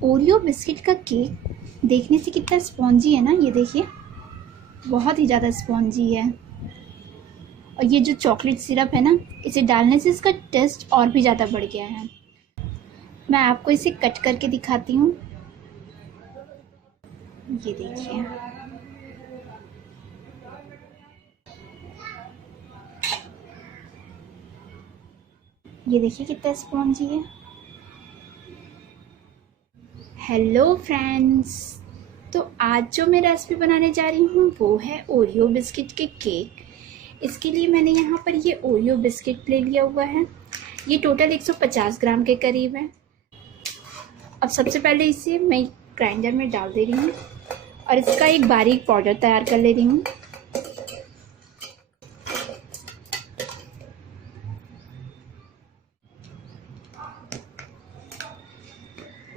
Oreo biscuit का cake देखने से कितना स्पॉन्जी है ना, ये देखिए बहुत ही ज़्यादा स्पॉन्जी है। और ये जो चॉकलेट सिरप है ना, इसे डालने से इसका टेस्ट और भी ज़्यादा बढ़ गया है। मैं आपको इसे कट करके दिखाती हूँ। ये देखिए, ये देखिए कितना स्पॉन्जी है। हेलो फ्रेंड्स, तो आज जो मैं रेसिपी बनाने जा रही हूँ वो है ओरियो बिस्किट के केक। इसके लिए मैंने यहाँ पर ये ओरियो बिस्किट ले लिया हुआ है। ये टोटल 150 ग्राम के करीब है। अब सबसे पहले इसे मैं ग्राइंडर में डाल दे रही हूँ और इसका एक बारीक पाउडर तैयार कर ले रही हूँ।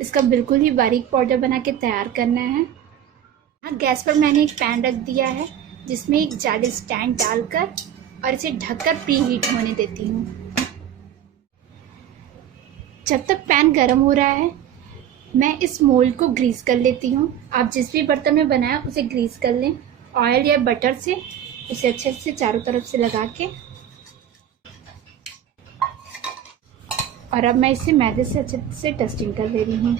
इसका बिल्कुल ही बारीक पाउडर बना के तैयार करना है। यहाँ गैस पर मैंने एक पैन रख दिया है जिसमें एक जाली स्टैंड डालकर और इसे ढककर प्री हीट होने देती हूँ। जब तक पैन गर्म हो रहा है मैं इस मोल्ड को ग्रीस कर लेती हूँ। आप जिस भी बर्तन में बनाया उसे ग्रीस कर लें, ऑयल या बटर से उसे अच्छे से चारों तरफ से लगा के। और अब मैं इसे मैदे से अच्छे से डस्टिंग कर ले रही हूँ।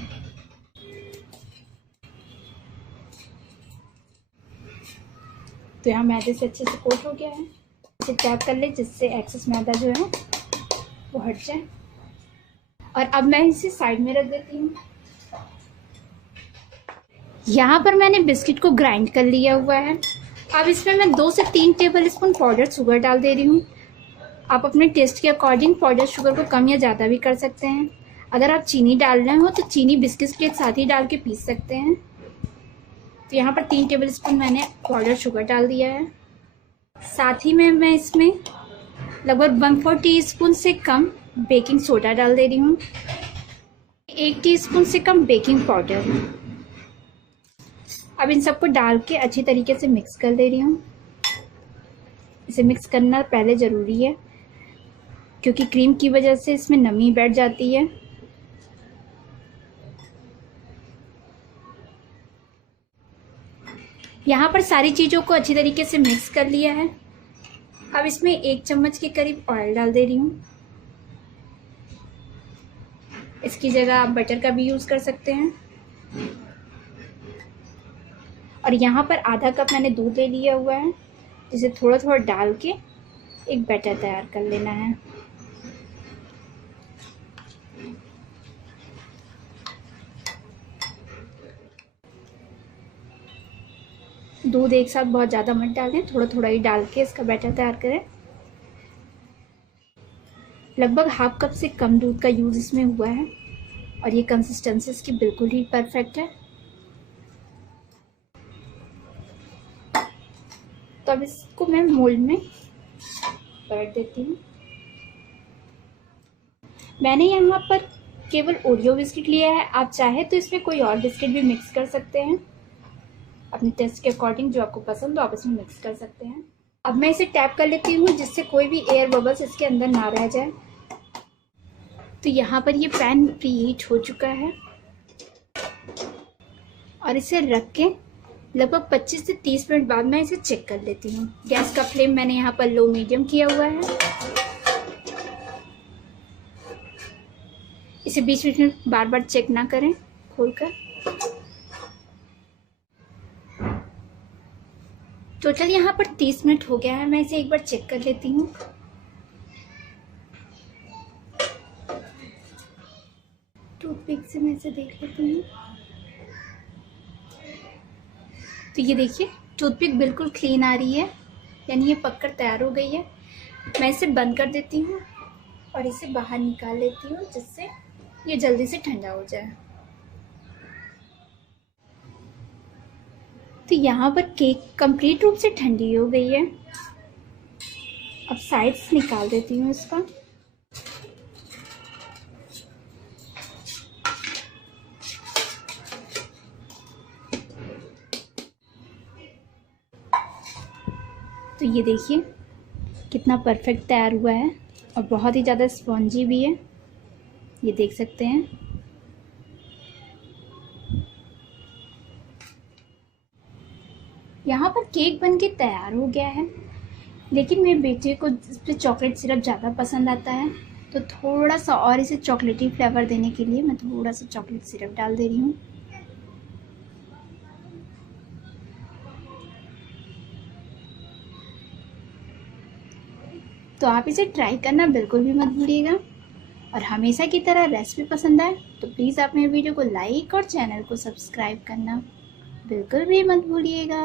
तो यहाँ मैदे से अच्छे से कोट हो गया है। इसे टैप कर ले जिससे एक्सेस मैदा जो है वो हट जाए। और अब मैं इसे साइड में रख देती हूँ। यहाँ पर मैंने बिस्किट को ग्राइंड कर लिया हुआ है। अब इसमें मैं 2 से 3 टेबल स्पून पाउडर शुगर डाल दे रही हूँ। आप अपने टेस्ट के अकॉर्डिंग पाउडर शुगर को कम या ज़्यादा भी कर सकते हैं। अगर आप चीनी डाल रहे हो तो चीनी बिस्किट के साथ ही डाल के पीस सकते हैं। तो यहाँ पर 3 टेबल स्पून मैंने पाउडर शुगर डाल दिया है। साथ ही में मैं इसमें लगभग 1/4 टीस्पून से कम बेकिंग सोडा डाल दे रही हूँ, 1 टीस्पून से कम बेकिंग पाउडर। अब इन सबको डाल के अच्छी तरीके से मिक्स कर दे रही हूँ। इसे मिक्स करना पहले ज़रूरी है क्योंकि क्रीम की वजह से इसमें नमी बैठ जाती है। यहाँ पर सारी चीज़ों को अच्छी तरीके से मिक्स कर लिया है। अब इसमें 1 चम्मच के करीब ऑयल डाल दे रही हूँ। इसकी जगह आप बटर का भी यूज़ कर सकते हैं। और यहाँ पर आधा कप मैंने दूध ले लिया हुआ है जिसे थोड़ा थोड़ा डाल के एक बैटर तैयार कर लेना है। दूध एक साथ बहुत ज़्यादा मत डालें, थोड़ा थोड़ा ही डाल के इसका बैटर तैयार करें। लगभग हाफ कप से कम दूध का यूज़ इसमें हुआ है और ये कंसिस्टेंसी इसकी बिल्कुल ही परफेक्ट है। तो अब इसको मैं मोल्ड में पलट देती हूँ। मैंने यहाँ पर केवल ओरियो बिस्किट लिया है। आप चाहे तो इसमें कोई और बिस्किट भी मिक्स कर सकते हैं। अपने टेस्ट के अकॉर्डिंग जो आपको पसंद हो आप इसमें मिक्स कर सकते हैं। अब मैं इसे टैप कर लेती हूँ जिससे कोई भी एयर बबल्स इसके अंदर ना रह जाए। तो यहाँ पर ये पैन प्री हीट हो चुका है और इसे रख के लगभग 25 से 30 मिनट बाद मैं इसे चेक कर लेती हूँ। गैस का फ्लेम मैंने यहाँ पर लो मीडियम किया हुआ है। इसे 20 मिनट बार बार चेक ना करें खोलकर। टोटल यहाँ पर 30 मिनट हो गया है। मैं इसे एक बार चेक कर लेती हूँ। टूथपिक से मैं इसे देख लेती हूँ। तो ये देखिए टूथपिक बिल्कुल क्लीन आ रही है, यानी ये पककर तैयार हो गई है। मैं इसे बंद कर देती हूँ और इसे बाहर निकाल लेती हूँ जिससे ये जल्दी से ठंडा हो जाए। तो यहाँ पर केक कंप्लीट रूप से ठंडी हो गई है। अब साइड्स निकाल देती हूँ इसका। तो ये देखिए कितना परफेक्ट तैयार हुआ है और बहुत ही ज़्यादा स्पॉन्जी भी है, ये देख सकते हैं। यहाँ पर केक बन के तैयार हो गया है, लेकिन मेरे बेटे को इस पर चॉकलेट सिरप ज़्यादा पसंद आता है, तो थोड़ा सा और इसे चॉकलेटी फ्लेवर देने के लिए मैं थोड़ा सा चॉकलेट सिरप डाल दे रही हूँ। तो आप इसे ट्राई करना बिल्कुल भी मत भूलिएगा, और हमेशा की तरह रेसिपी पसंद आए तो प्लीज़ आप मेरे वीडियो को लाइक और चैनल को सब्सक्राइब करना बिल्कुल भी मत भूलिएगा।